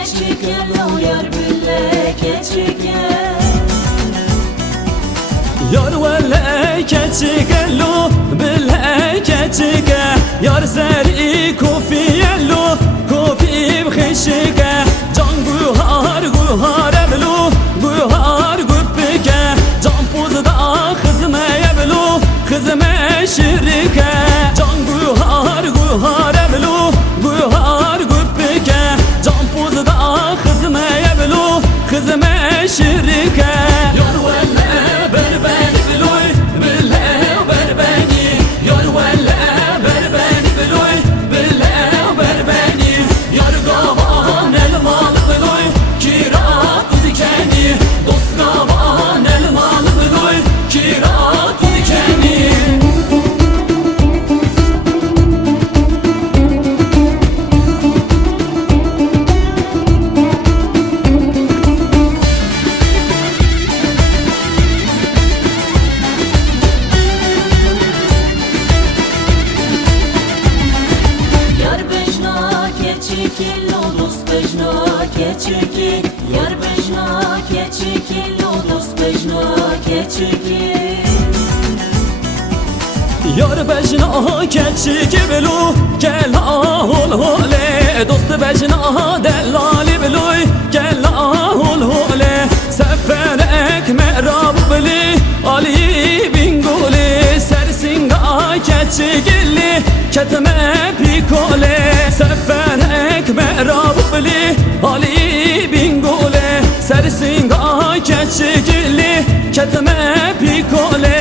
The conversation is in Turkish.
keçikello yar bile keçikel Yar vele keçikello bile keçike Yar seri kofiyello kofi bkhishike Can guhar guhar eblu guhar gupike Can puzda khizme eblu khizme şirike Can guhar guhar eblu guhar gupike Can puzda khizme eblu khizme şirike Yar vele berbeni biloy bile berbeni Yar vele berbeni biloy bile berbeni Yar gavan elmal biloy kirat dikeni Dost gavan elmal biloy kirat dikeni Keçikello dost bejna keçikil Yar bejna keçikello dost bejna keçikil Yar bejna keçiki bilu Kella hol hole Dost bejna dellali bilu Kella hol hole Seferek merab bili Ali bingoli Sersinga keçikilli Ketme pikole Seferek merab bili Ali bingole Sersinga keçikilli Ketme pikole